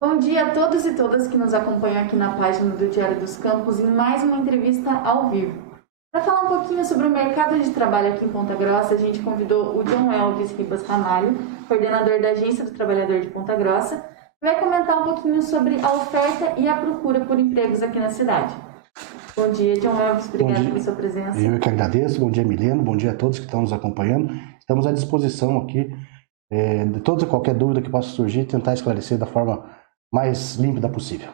Bom dia a todos e todas que nos acompanham aqui na página do Diário dos Campos em mais uma entrevista ao vivo. Para falar um pouquinho sobre o mercado de trabalho aqui em Ponta Grossa, a gente convidou o John Elvis Ribas Ramalho, coordenador da Agência do Trabalhador de Ponta Grossa, que vai comentar um pouquinho sobre a oferta e a procura por empregos aqui na cidade. Bom dia, John Elvis, obrigado pela sua presença. Eu que agradeço, bom dia Milena, bom dia a todos que estão nos acompanhando. Estamos à disposição aqui de toda e qualquer dúvida que possa surgir, tentar esclarecer da forma mais límpida possível.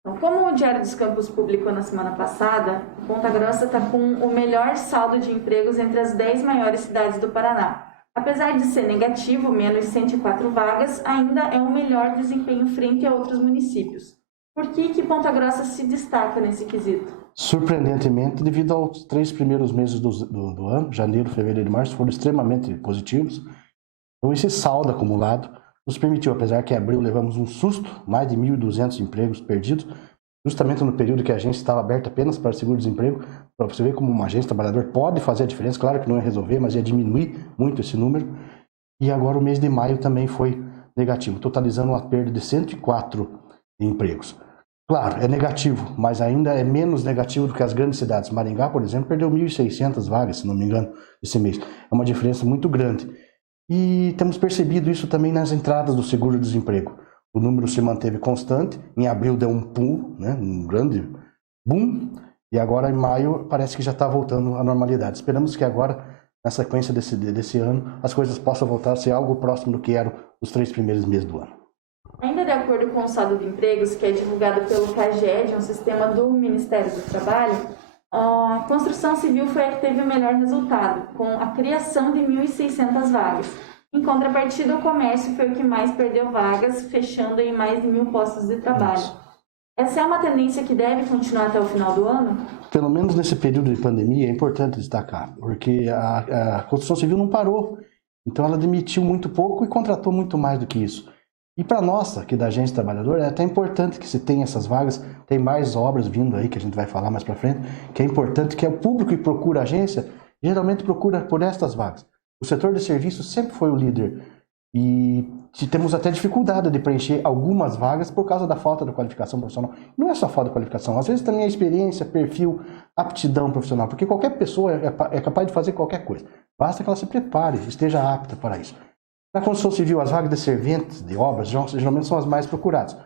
Então, como o Diário dos Campos publicou na semana passada, Ponta Grossa está com o melhor saldo de empregos entre as 10 maiores cidades do Paraná. Apesar de ser negativo, menos 104 vagas, ainda é o melhor desempenho frente a outros municípios. Por que Ponta Grossa se destaca nesse quesito? Surpreendentemente, devido aos 3 primeiros meses do ano, janeiro, fevereiro e março, foram extremamente positivos. Então, esse saldo acumulado nos permitiu, apesar que em abril levamos um susto, mais de 1.200 empregos perdidos, justamente no período que a agência estava aberta apenas para seguro-desemprego, para você ver como uma agência trabalhador pode fazer a diferença. Claro que não é resolver, mas é diminuir muito esse número. E agora o mês de maio também foi negativo, totalizando uma perda de 104 empregos. Claro, é negativo, mas ainda é menos negativo do que as grandes cidades. Maringá, por exemplo, perdeu 1.600 vagas, se não me engano, esse mês. É uma diferença muito grande. E temos percebido isso também nas entradas do seguro-desemprego. O número se manteve constante, em abril deu um pulo, né, um grande boom, e agora em maio parece que já está voltando à normalidade. Esperamos que agora, na sequência desse ano, as coisas possam voltar a ser algo próximo do que eram os 3 primeiros meses do ano. Ainda de acordo com o saldo de empregos, que é divulgado pelo CAGED, um sistema do Ministério do Trabalho, a construção civil foi a que teve o melhor resultado, com a criação de 1.600 vagas. Em contrapartida, o comércio foi o que mais perdeu vagas, fechando em mais de 1.000 postos de trabalho. Essa é uma tendência que deve continuar até o final do ano? Pelo menos nesse período de pandemia é importante destacar, porque a construção civil não parou, então ela demitiu muito pouco e contratou muito mais do que isso. E para nós, aqui da Agência Trabalhador, é até importante que se tenha essas vagas, tem mais obras vindo aí, que a gente vai falar mais para frente, que é importante que é o público que procura a agência, geralmente procura por estas vagas. O setor de serviços sempre foi o líder e temos até dificuldade de preencher algumas vagas por causa da falta de qualificação profissional. Não é só falta de qualificação, às vezes também é experiência, perfil, aptidão profissional, porque qualquer pessoa é capaz de fazer qualquer coisa. Basta que ela se prepare, esteja apta para isso. Na construção civil, as vagas de serventes de obras geralmente são as mais procuradas,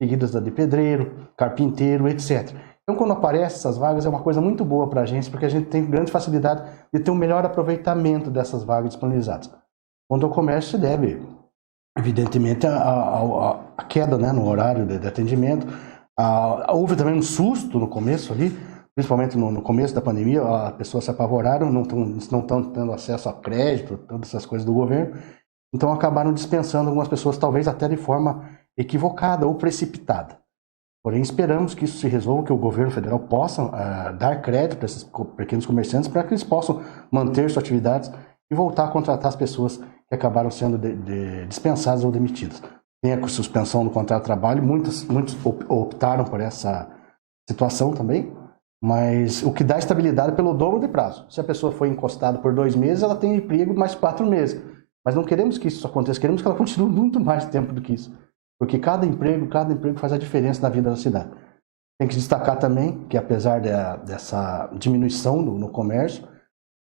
seguidas da de pedreiro, carpinteiro, etc. Então, quando aparecem essas vagas, é uma coisa muito boa para a agência, porque a gente tem grande facilidade de ter um melhor aproveitamento dessas vagas disponibilizadas. Quanto ao comércio, se deve, evidentemente, a queda, né, no horário de atendimento. Houve também um susto no começo ali, principalmente no começo da pandemia, as pessoas se apavoraram, não estão tendo acesso a crédito, todas essas coisas do governo. Então acabaram dispensando algumas pessoas, talvez até de forma equivocada ou precipitada. Porém, esperamos que isso se resolva, que o governo federal possa dar crédito para esses pequenos comerciantes para que eles possam manter suas atividades e voltar a contratar as pessoas que acabaram sendo dispensadas ou demitidas. Tem a suspensão do contrato de trabalho, muitos optaram por essa situação também, mas o que dá estabilidade é pelo dobro de prazo. Se a pessoa foi encostada por 2 meses, ela tem emprego mais 4 meses. Mas não queremos que isso aconteça, queremos que ela continue muito mais tempo do que isso. Porque cada emprego faz a diferença na vida da cidade. Tem que destacar também que, apesar dessa diminuição no comércio,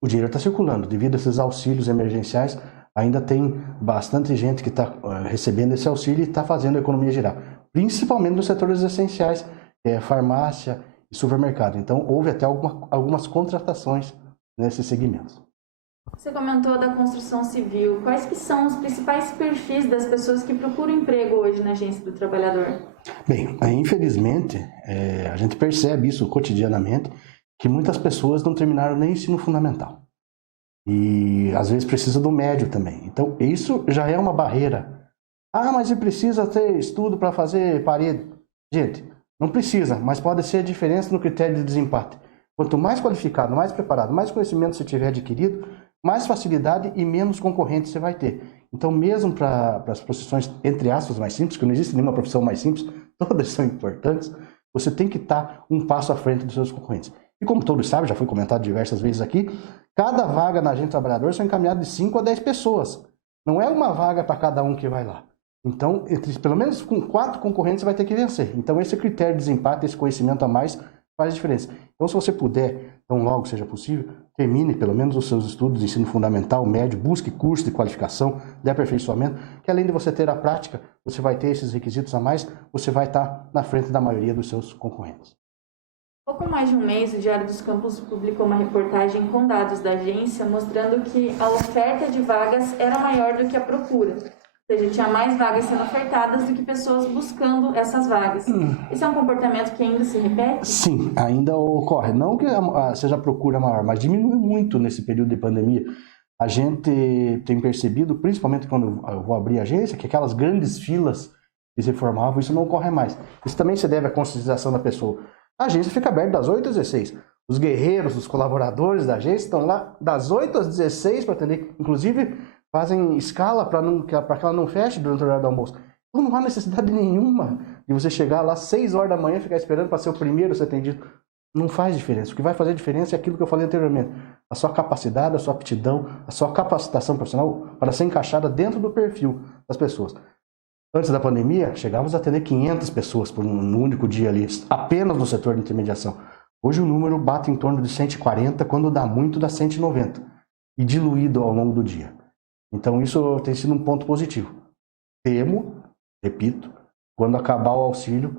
o dinheiro está circulando. Devido a esses auxílios emergenciais, ainda tem bastante gente que está recebendo esse auxílio e está fazendo a economia girar. Principalmente nos setores essenciais, farmácia e supermercado. Então, houve até algumas contratações nesses segmentos. Você comentou da construção civil. Quais que são os principais perfis das pessoas que procuram emprego hoje na Agência do Trabalhador? Bem, infelizmente, a gente percebe isso cotidianamente, que muitas pessoas não terminaram nem o ensino fundamental. E às vezes precisa do médio também. Então, isso já é uma barreira. Ah, mas ele precisa ter estudo para fazer parede. Gente, não precisa, mas pode ser a diferença no critério de desempate. Quanto mais qualificado, mais preparado, mais conhecimento você tiver adquirido, mais facilidade e menos concorrentes você vai ter. Então, mesmo para as profissões, entre aspas, mais simples, que não existe nenhuma profissão mais simples, todas são importantes, você tem que estar um passo à frente dos seus concorrentes. E como todos sabem, já foi comentado diversas vezes aqui, cada vaga na Agência Trabalhador são encaminhadas de 5 a 10 pessoas. Não é uma vaga para cada um que vai lá. Então, pelo menos com 4 concorrentes, você vai ter que vencer. Então, esse critério de desempate, esse conhecimento a mais, faz diferença. Então, se você puder, tão logo seja possível, termine pelo menos os seus estudos de ensino fundamental, médio, busque curso de qualificação, de aperfeiçoamento, que além de você ter a prática, você vai ter esses requisitos a mais, você vai estar na frente da maioria dos seus concorrentes. Pouco mais de um mês, o Diário dos Campos publicou uma reportagem com dados da agência mostrando que a oferta de vagas era maior do que a procura. Ou seja, tinha mais vagas sendo ofertadas do que pessoas buscando essas vagas. Esse é um comportamento que ainda se repete? Sim, ainda ocorre. Não que seja a procura maior, mas diminui muito nesse período de pandemia. A gente tem percebido, principalmente quando eu vou abrir a agência, que aquelas grandes filas que se formavam, isso não ocorre mais. Isso também se deve à conscientização da pessoa. A agência fica aberta das 8 às 16. Os guerreiros, os colaboradores da agência estão lá das 8 às 16 para atender. Inclusive, fazem escala para que ela não feche durante o horário do almoço. Então não há necessidade nenhuma de você chegar lá às 6 horas da manhã e ficar esperando para ser o primeiro a ser atendido. Não faz diferença. O que vai fazer diferença é aquilo que eu falei anteriormente. A sua capacidade, a sua aptidão, a sua capacitação profissional para ser encaixada dentro do perfil das pessoas. Antes da pandemia, chegávamos a atender 500 pessoas por um único dia ali, apenas no setor de intermediação. Hoje o número bate em torno de 140, quando dá muito dá 190, e diluído ao longo do dia. Então isso tem sido um ponto positivo. Temo, repito, quando acabar o auxílio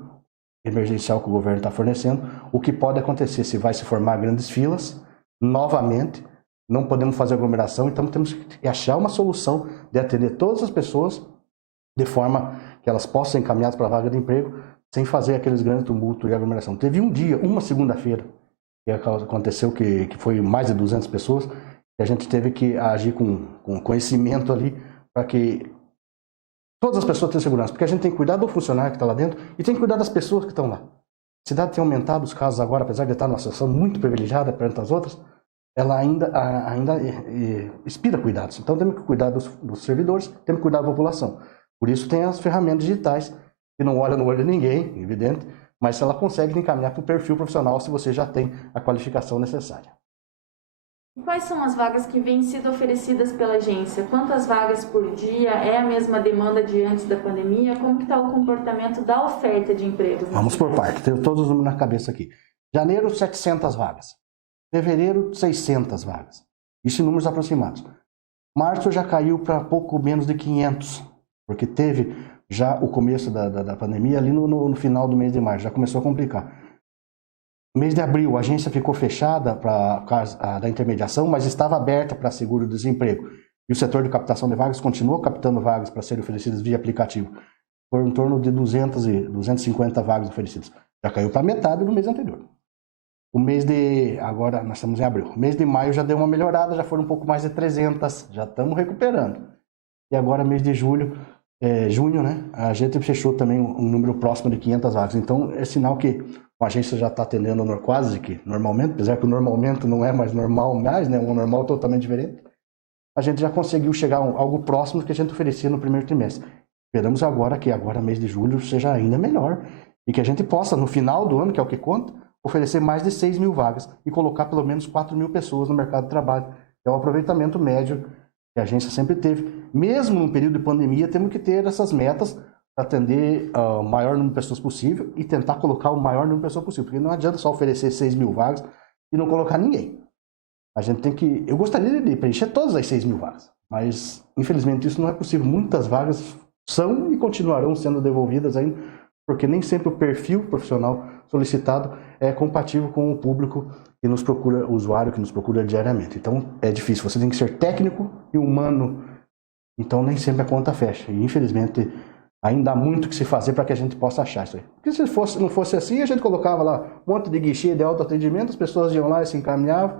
emergencial que o governo está fornecendo, o que pode acontecer se vai se formar grandes filas, novamente, não podemos fazer aglomeração, então temos que achar uma solução de atender todas as pessoas de forma que elas possam ser encaminhadas para a vaga de emprego, sem fazer aqueles grandes tumultos e aglomeração. Teve um dia, uma segunda-feira, que aconteceu que foi mais de 200 pessoas, e a gente teve que agir com conhecimento ali, para que todas as pessoas tenham segurança, porque a gente tem que cuidar do funcionário que está lá dentro e tem que cuidar das pessoas que estão lá. A cidade tem aumentado os casos agora, apesar de estar numa situação muito privilegiada perante as outras, ela ainda inspira cuidados. Então temos que cuidar dos servidores, temos que cuidar da população. Por isso tem as ferramentas digitais, que não olham no olho de ninguém, evidente, mas ela consegue encaminhar para o perfil profissional se você já tem a qualificação necessária. E quais são as vagas que vêm sido oferecidas pela agência? Quantas vagas por dia? É a mesma demanda de antes da pandemia? Como está o comportamento da oferta de empregos? Vamos por parte, tenho todos os números na cabeça aqui. Janeiro, 700 vagas. Fevereiro, 600 vagas. Isso em números aproximados. Março já caiu para pouco menos de 500, porque teve já o começo da pandemia ali no final do mês de março, já começou a complicar. Mês de abril, a agência ficou fechada para da intermediação, mas estava aberta para seguro-desemprego. E o setor de captação de vagas continuou captando vagas para serem oferecidas via aplicativo. Foram em torno de 250 vagas oferecidas. Já caiu para metade do mês anterior. Agora nós estamos em abril. O mês de maio já deu uma melhorada, já foram um pouco mais de 300, já estamos recuperando. E agora mês de junho, né, a gente fechou também um número próximo de 500 vagas. Então é sinal que a agência já está atendendo quase que normalmente, apesar que o normalmente não é mais normal mais, né, um normal totalmente diferente. A gente já conseguiu chegar a algo próximo do que a gente oferecia no primeiro trimestre. Esperamos agora que mês de julho seja ainda melhor e que a gente possa, no final do ano, que é o que conta, oferecer mais de 6 mil vagas e colocar pelo menos 4 mil pessoas no mercado de trabalho. É o aproveitamento médio que a agência sempre teve. Mesmo no período de pandemia, temos que ter essas metas para atender o maior número de pessoas possível e tentar colocar o maior número de pessoas possível, porque não adianta só oferecer 6 mil vagas e não colocar ninguém. A gente tem que... Eu gostaria de preencher todas as 6 mil vagas, mas infelizmente isso não é possível. Muitas vagas são e continuarão sendo devolvidas ainda, porque nem sempre o perfil profissional solicitado é compatível com o público que nos procura, o usuário que nos procura diariamente. Então é difícil, você tem que ser técnico e humano, então nem sempre a conta fecha. E infelizmente ainda há muito que se fazer para que a gente possa achar isso aí. Porque se não fosse assim, a gente colocava lá um monte de guichê de autoatendimento, as pessoas iam lá e se encaminhavam,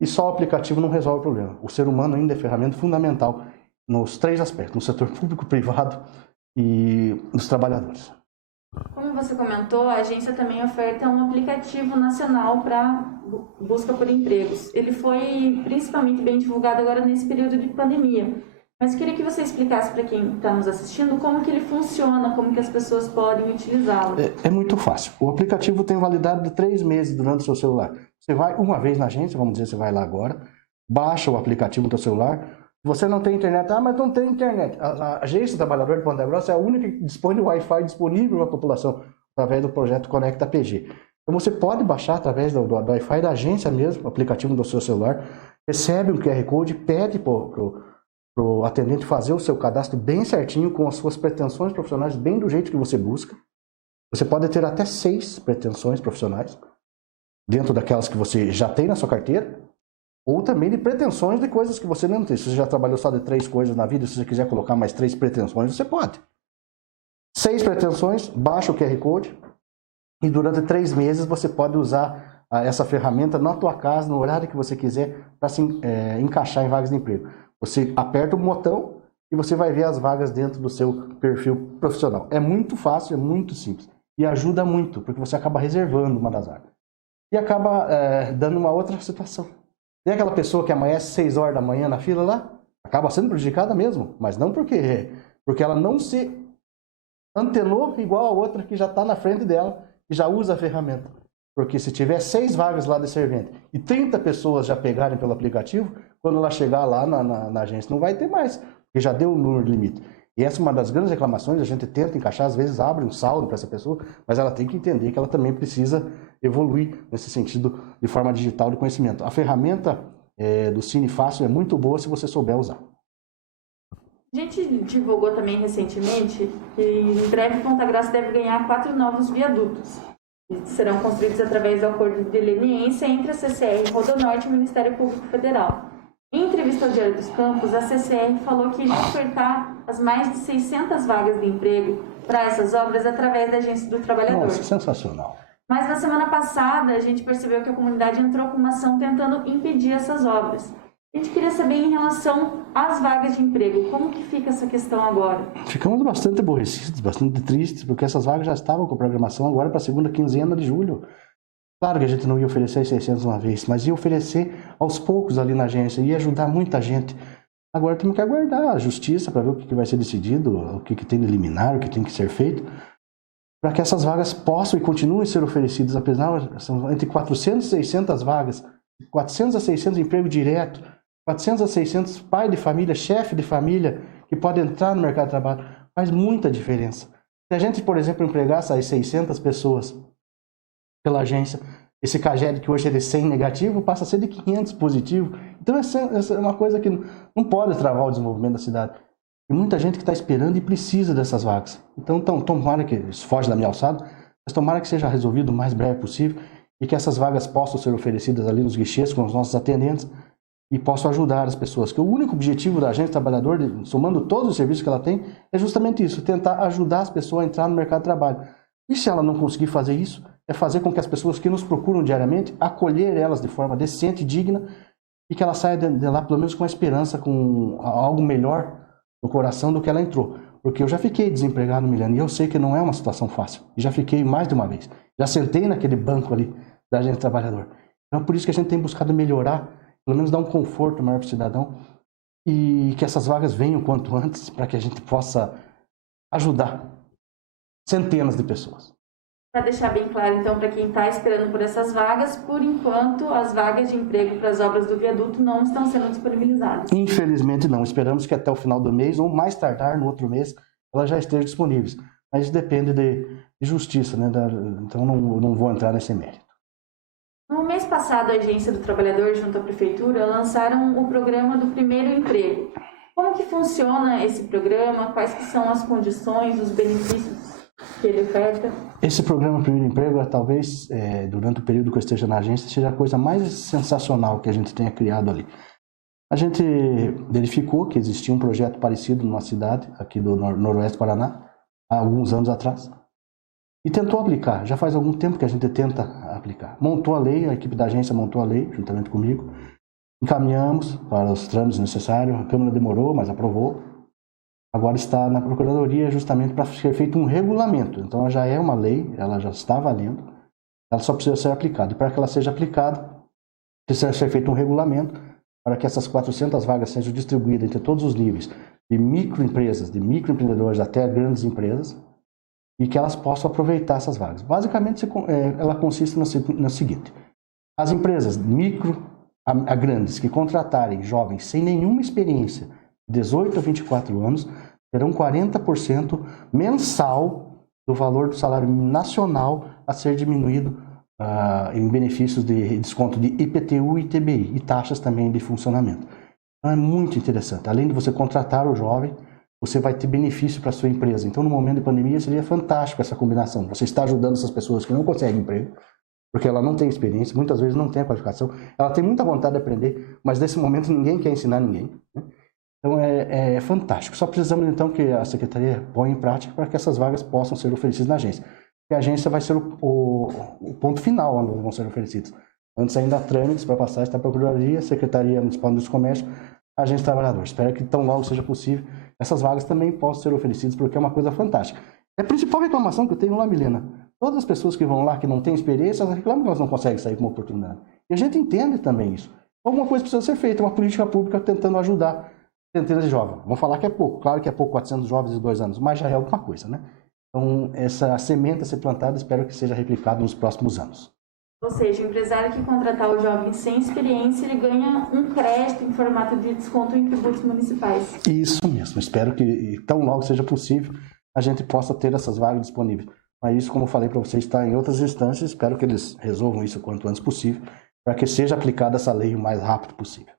e só o aplicativo não resolve o problema. O ser humano ainda é ferramenta fundamental nos 3 aspectos, no setor público, privado e nos trabalhadores. Como você comentou, a agência também oferta um aplicativo nacional para busca por empregos. Ele foi principalmente bem divulgado agora nesse período de pandemia. Mas queria que você explicasse para quem está nos assistindo como que ele funciona, como que as pessoas podem utilizá-lo. É muito fácil. O aplicativo tem validade de 3 meses durante o seu celular. Você vai uma vez na agência, vamos dizer, você vai lá agora, baixa o aplicativo no seu celular, Você não tem internet, mas não tem internet. A Agência Trabalhador de Ponta Grossa é a única que dispõe de Wi-Fi disponível para a população, através do projeto Conecta PG. Então você pode baixar através do Wi-Fi da agência mesmo, o aplicativo do seu celular, recebe um QR Code, pede para o atendente fazer o seu cadastro bem certinho, com as suas pretensões profissionais bem do jeito que você busca. Você pode ter até 6 pretensões profissionais, dentro daquelas que você já tem na sua carteira, ou também de pretensões de coisas que você não tem. Se você já trabalhou só de 3 coisas na vida, se você quiser colocar mais 3 pretensões, você pode. 6 pretensões, baixa o QR Code, e durante 3 meses você pode usar essa ferramenta na tua casa, no horário que você quiser, para se encaixar em vagas de emprego. Você aperta o botão e você vai ver as vagas dentro do seu perfil profissional. É muito fácil, é muito simples. E ajuda muito, porque você acaba reservando uma das vagas. E acaba dando uma outra situação. Tem aquela pessoa que amanhece 6 horas da manhã na fila lá, acaba sendo prejudicada mesmo, mas não porque ela não se antenou igual a outra que já está na frente dela, que já usa a ferramenta. Porque se tiver 6 vagas lá de servente e 30 pessoas já pegarem pelo aplicativo, quando ela chegar lá na agência não vai ter mais, porque já deu o número limite. E essa é uma das grandes reclamações, a gente tenta encaixar, às vezes abre um saldo para essa pessoa, mas ela tem que entender que ela também precisa evoluir nesse sentido de forma digital de conhecimento. A ferramenta do Cine Fácil é muito boa se você souber usar. A gente divulgou também recentemente que em breve Ponta Grossa deve ganhar 4 novos viadutos, que serão construídos através do acordo de leniência entre a CCR Rodonorte e o Ministério Público Federal. Em entrevista ao Diário dos Campos, a CCR falou que iria ofertar as mais de 600 vagas de emprego para essas obras através da Agência do Trabalhador. Nossa, sensacional. Mas na semana passada, a gente percebeu que a comunidade entrou com uma ação tentando impedir essas obras. A gente queria saber em relação às vagas de emprego, como que fica essa questão agora? Ficamos bastante aborrecidos, bastante tristes, porque essas vagas já estavam com programação agora para a segunda quinzena de julho. Claro que a gente não ia oferecer as 600 uma vez, mas ia oferecer aos poucos ali na agência, ia ajudar muita gente. Agora temos que aguardar a justiça para ver o que vai ser decidido, o que tem de liminar, o que tem que ser feito, para que essas vagas possam e continuem a ser oferecidas, apesar são entre 400 e 600 vagas, 400 a 600 emprego direto, 400 a 600 pai de família, chefe de família, que pode entrar no mercado de trabalho, faz muita diferença. Se a gente, por exemplo, empregasse as 600 pessoas pela agência, esse CAGED que hoje é de 100 negativo, passa a ser de 500 positivo. Então essa é uma coisa que não pode travar o desenvolvimento da cidade. Tem muita gente que está esperando e precisa dessas vagas. Então tomara que, isso foge da minha alçada, mas tomara que seja resolvido o mais breve possível e que essas vagas possam ser oferecidas ali nos guichês com os nossos atendentes e possam ajudar as pessoas. Que o único objetivo da agência trabalhador, somando todos os serviços que ela tem, é justamente isso, tentar ajudar as pessoas a entrar no mercado de trabalho. E se ela não conseguir fazer isso, é fazer com que as pessoas que nos procuram diariamente, acolher elas de forma decente e digna e que ela saia de lá pelo menos com a esperança, com algo melhor no coração do que ela entrou. Porque eu já fiquei desempregado, Milena, e eu sei que não é uma situação fácil. E já fiquei mais de uma vez. Já sentei naquele banco ali da agência trabalhador. Então é por isso que a gente tem buscado melhorar, pelo menos dar um conforto maior para o cidadão e que essas vagas venham quanto antes para que a gente possa ajudar centenas de pessoas. Para deixar bem claro, então, para quem está esperando por essas vagas, por enquanto, as vagas de emprego para as obras do viaduto não estão sendo disponibilizadas. Infelizmente não. Esperamos que até o final do mês, ou mais tardar no outro mês, elas já estejam disponíveis. Mas isso depende de justiça, né? Então não vou entrar nesse mérito. No mês passado, a Agência do Trabalhador, junto à Prefeitura, lançaram o programa do Primeiro Emprego. Como que funciona esse programa? Quais que são as condições, os benefícios que ele oferta? Esse programa Primeiro Emprego, talvez, durante o período que eu esteja na agência, seja a coisa mais sensacional que a gente tenha criado ali. A gente verificou que existia um projeto parecido numa cidade, aqui do Noroeste do Paraná, há alguns anos atrás, e tentou aplicar. Já faz algum tempo que a gente tenta aplicar. Montou a lei, a equipe da agência montou a lei, juntamente comigo, encaminhamos para os trâmites necessários, a Câmara demorou, mas aprovou. Agora está na Procuradoria justamente para ser feito um regulamento. Então, ela já é uma lei, ela já está valendo, ela só precisa ser aplicada. E para que ela seja aplicada, precisa ser feito um regulamento para que essas 400 vagas sejam distribuídas entre todos os níveis, de microempresas, de microempreendedores até grandes empresas, e que elas possam aproveitar essas vagas. Basicamente, ela consiste no seguinte: as empresas micro, a grandes que contratarem jovens sem nenhuma experiência, 18 a 24 anos, terão 40% mensal do valor do salário nacional a ser diminuído em benefícios de desconto de IPTU e ITBI, e taxas também de funcionamento. Então é muito interessante. Além de você contratar o jovem, você vai ter benefício para a sua empresa. Então, no momento de pandemia, seria fantástico essa combinação. Você está ajudando essas pessoas que não conseguem emprego, porque ela não tem experiência, muitas vezes não tem a qualificação, ela tem muita vontade de aprender, mas nesse momento ninguém quer ensinar ninguém, né? Então é fantástico. Só precisamos então que a Secretaria ponha em prática para que essas vagas possam ser oferecidas na agência. Porque a agência vai ser o ponto final onde vão ser oferecidas. Antes ainda há trâmites para passar está a Procuradoria, Secretaria Municipal do Comércio, Agência de Trabalhador. Espero que tão logo seja possível, essas vagas também possam ser oferecidas, porque é uma coisa fantástica. É a principal reclamação que eu tenho lá, Milena. Todas as pessoas que vão lá, que não têm experiência, elas reclamam que elas não conseguem sair com uma oportunidade. E a gente entende também isso. Alguma coisa precisa ser feita, uma política pública tentando ajudar centenas de jovens. Vamos falar que é pouco. Claro que é pouco, 400 jovens em 2 anos, mas já é alguma coisa, né? Então, essa semente a ser plantada, espero que seja replicada nos próximos anos. Ou seja, o empresário que contratar o jovem sem experiência, ele ganha um crédito em formato de desconto em tributos municipais. Isso mesmo. Espero que tão logo seja possível a gente possa ter essas vagas disponíveis. Mas isso, como eu falei para vocês, está em outras instâncias. Espero que eles resolvam isso o quanto antes possível, para que seja aplicada essa lei o mais rápido possível.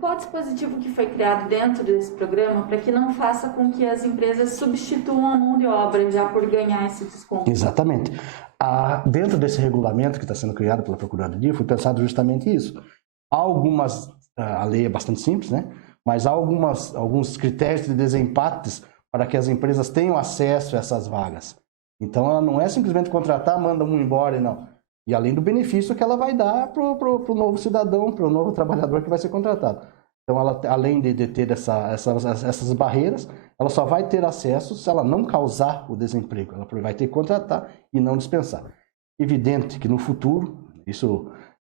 Qual dispositivo que foi criado dentro desse programa para que não faça com que as empresas substituam a mão de obra já por ganhar esse desconto? Exatamente. Dentro desse regulamento que está sendo criado pela Procuradoria, foi pensado justamente isso. Há algumas, a lei é bastante simples, né? Mas há alguns critérios de desempates para que as empresas tenham acesso a essas vagas. Então, ela não é simplesmente contratar, manda um embora e não. E além do benefício que ela vai dar para o novo cidadão, para o novo trabalhador que vai ser contratado. Então, ela, além de ter essas barreiras, ela só vai ter acesso se ela não causar o desemprego. Ela vai ter que contratar e não dispensar. Evidente que no futuro, isso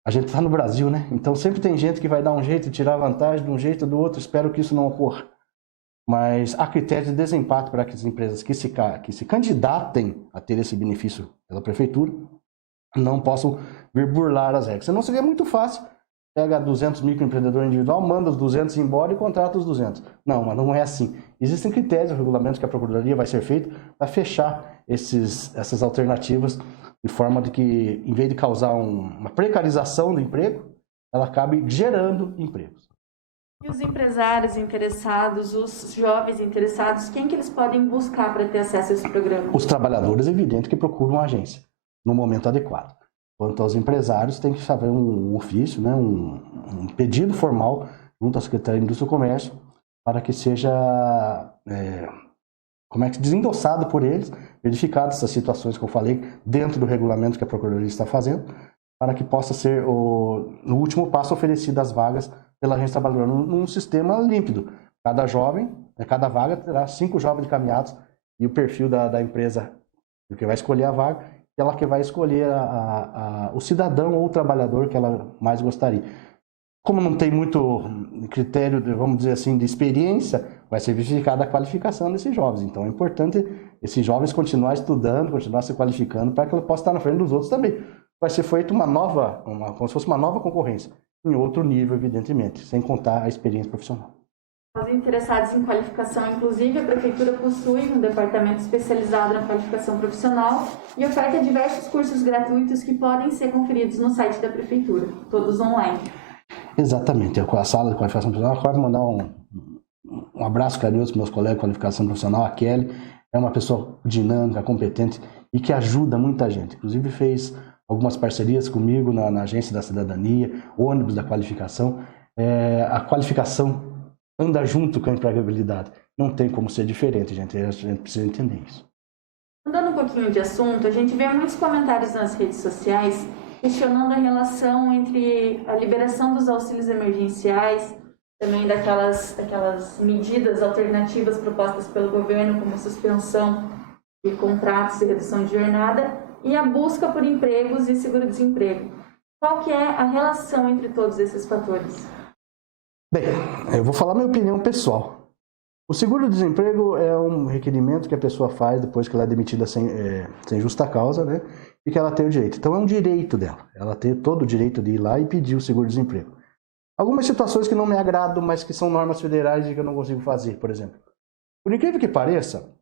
a gente está no Brasil, né? Então, sempre tem gente que vai dar um jeito de tirar vantagem de um jeito ou do outro. Espero que isso não ocorra. Mas há critérios de desempate para que as empresas que se candidatem a ter esse benefício pela prefeitura não possam vir burlar as regras. Senão seria muito fácil. Pega 200 microempreendedor individual, manda os 200 embora e contrata os 200. Não, mas não é assim. Existem critérios, regulamentos que a Procuradoria vai ser feito para fechar essas alternativas de forma de que, em vez de causar uma precarização do emprego, ela acabe gerando empregos. E os empresários interessados, os jovens interessados, quem que eles podem buscar para ter acesso a esse programa? Os trabalhadores, é evidente, que procuram uma agência no momento adequado. Quanto aos empresários, tem que fazer um ofício, né, um pedido formal junto à Secretaria de Indústria e Comércio para que seja desendossado por eles, verificadas essas situações que eu falei dentro do regulamento que a Procuradoria está fazendo, para que possa ser, no último passo, oferecidas as vagas pela agência trabalhadora num sistema límpido. Cada jovem, cada vaga terá 5 jovens encaminhados e o perfil da empresa que vai escolher a vaga, ela que vai escolher o cidadão ou o trabalhador que ela mais gostaria. Como não tem muito critério, vamos dizer assim, de experiência, vai ser verificada a qualificação desses jovens. Então é importante esses jovens continuar estudando, continuar se qualificando para que ela possa estar na frente dos outros também. Vai ser feita como se fosse uma nova concorrência, em outro nível, evidentemente, sem contar a experiência profissional. Os interessados em qualificação, inclusive, a Prefeitura possui um departamento especializado na qualificação profissional e oferta diversos cursos gratuitos que podem ser conferidos no site da Prefeitura, todos online. Exatamente. A sala de qualificação profissional, eu quero mandar um abraço carinhoso para meus colegas de qualificação profissional. A Kelly é uma pessoa dinâmica, competente e que ajuda muita gente. Inclusive fez algumas parcerias comigo na Agência da Cidadania, ônibus da qualificação. A qualificação anda junto com a empregabilidade. Não tem como ser diferente, gente. A gente precisa entender isso. Mudando um pouquinho de assunto, a gente vê muitos comentários nas redes sociais questionando a relação entre a liberação dos auxílios emergenciais, também daquelas medidas alternativas propostas pelo governo, como suspensão de contratos e redução de jornada, e a busca por empregos e seguro-desemprego. Qual que é a relação entre todos esses fatores? Bem, eu vou falar minha opinião pessoal. O seguro-desemprego é um requerimento que a pessoa faz depois que ela é demitida sem justa causa, né? E que ela tem o direito. Então é um direito dela. Ela tem todo o direito de ir lá e pedir o seguro-desemprego. Algumas situações que não me agradam, mas que são normas federais e que eu não consigo fazer, por exemplo. Por incrível que pareça,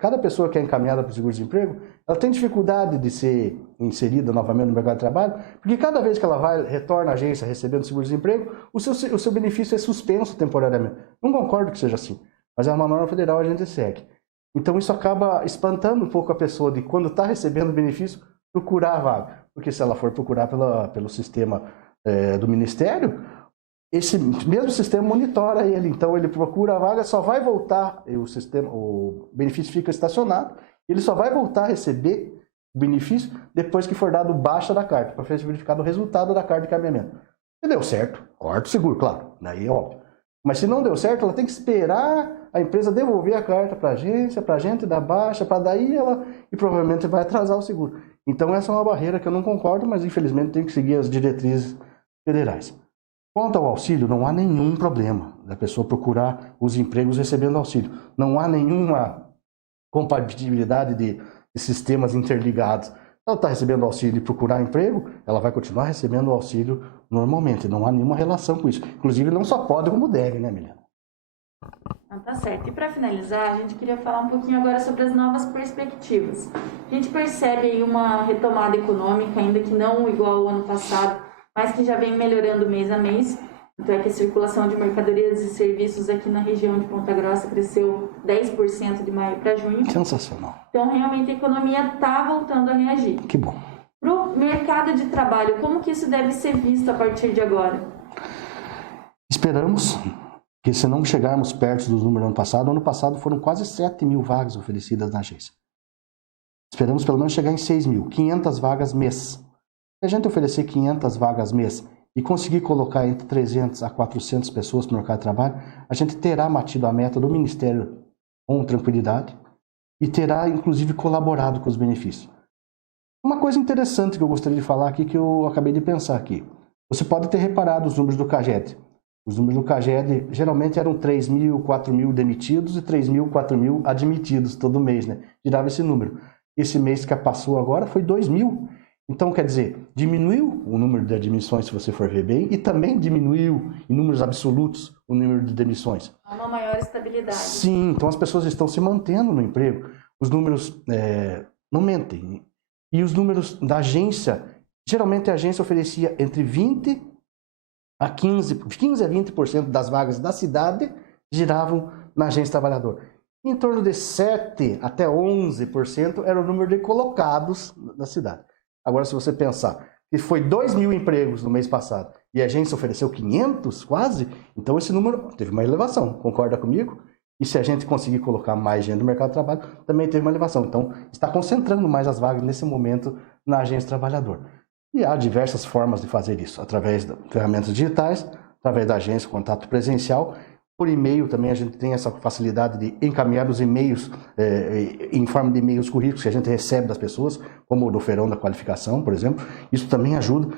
cada pessoa que é encaminhada para o seguro-desemprego, ela tem dificuldade de ser inserida novamente no mercado de trabalho, porque cada vez que ela retorna à agência recebendo seguro-desemprego, o seu benefício é suspenso temporariamente. Não concordo que seja assim, mas é uma norma federal, a gente segue. Então isso acaba espantando um pouco a pessoa de, quando está recebendo o benefício, procurar a vaga. Porque se ela for procurar pelo sistema do Ministério, esse mesmo sistema monitora ele, então ele procura a vaga, só vai voltar, o benefício fica estacionado, ele só vai voltar a receber o benefício depois que for dado baixa da carta, para ser verificado o resultado da carta de encaminhamento. Se deu certo, corta o seguro, claro, daí é óbvio. Mas se não deu certo, ela tem que esperar a empresa devolver a carta para a agência, para a gente dar baixa, para daí ela, e provavelmente vai atrasar o seguro. Então essa é uma barreira que eu não concordo, mas infelizmente tem que seguir as diretrizes federais. Quanto ao auxílio, não há nenhum problema da pessoa procurar os empregos recebendo auxílio. Não há nenhuma compatibilidade de sistemas interligados. Ela está recebendo auxílio e procurar emprego, ela vai continuar recebendo o auxílio normalmente. Não há nenhuma relação com isso. Inclusive, não só pode como deve, né, Milena? Tá certo. E para finalizar, a gente queria falar um pouquinho agora sobre as novas perspectivas. A gente percebe aí uma retomada econômica, ainda que não igual ao ano passado, mas que já vem melhorando mês a mês. Então é que a circulação de mercadorias e serviços aqui na região de Ponta Grossa cresceu 10% de maio para junho. Sensacional. Então realmente a economia está voltando a reagir. Que bom. Para o mercado de trabalho, como que isso deve ser visto a partir de agora? Esperamos que, se não chegarmos perto dos números do ano passado foram quase 7 mil vagas oferecidas na agência. Esperamos pelo menos chegar em 6 mil, 500 vagas mês. Se a gente oferecer 500 vagas mês e conseguir colocar entre 300 a 400 pessoas no mercado de trabalho, a gente terá batido a meta do Ministério com tranquilidade e terá, inclusive, colaborado com os benefícios. Uma coisa interessante que eu gostaria de falar aqui, que eu acabei de pensar aqui. Você pode ter reparado os números do CAGED. Os números do CAGED geralmente eram 3 mil, 4 mil demitidos e 3 mil, 4 mil admitidos todo mês, né? Girava esse número. Esse mês que passou agora foi 2 mil. Então, quer dizer, diminuiu o número de admissões, se você for ver bem, e também diminuiu, em números absolutos, o número de demissões. Há uma maior estabilidade. Sim, então as pessoas estão se mantendo no emprego. Os números não mentem. E os números da agência, geralmente a agência oferecia entre 15 a 20% das vagas da cidade giravam na agência trabalhador. Em torno de 7 até 11% era o número de colocados na cidade. Agora, se você pensar que foi 2 mil empregos no mês passado e a agência ofereceu 500 quase, então esse número teve uma elevação, concorda comigo? E se a gente conseguir colocar mais gente no mercado de trabalho, também teve uma elevação. Então, está concentrando mais as vagas nesse momento na agência trabalhador. E há diversas formas de fazer isso, através de ferramentas digitais, através da agência, contato presencial. Por e-mail também a gente tem essa facilidade de encaminhar os e-mails em forma de e-mails currículos que a gente recebe das pessoas, como o do Feirão da Qualificação, por exemplo. Isso também ajuda.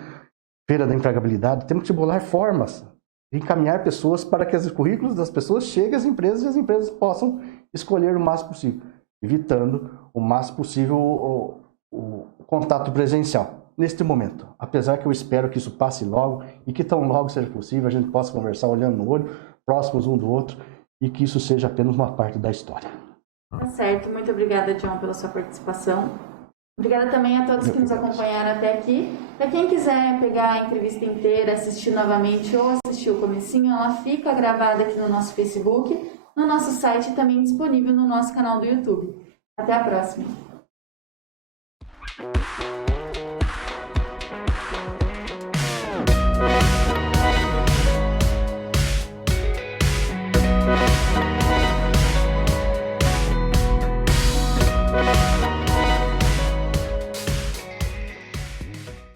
Feira da Empregabilidade. Temos que bolar formas de encaminhar pessoas para que os currículos das pessoas cheguem às empresas e as empresas possam escolher o máximo possível, evitando o máximo possível o contato presencial. Neste momento, apesar que eu espero que isso passe logo e que tão logo seja possível, a gente possa conversar olhando no olho, próximos um do outro, e que isso seja apenas uma parte da história. Tá certo. Muito obrigada, John, pela sua participação. Obrigada também a todos que nos acompanharam até aqui. Para quem quiser pegar a entrevista inteira, assistir novamente ou assistir o comecinho, ela fica gravada aqui no nosso Facebook, no nosso site e também disponível no nosso canal do YouTube. Até a próxima!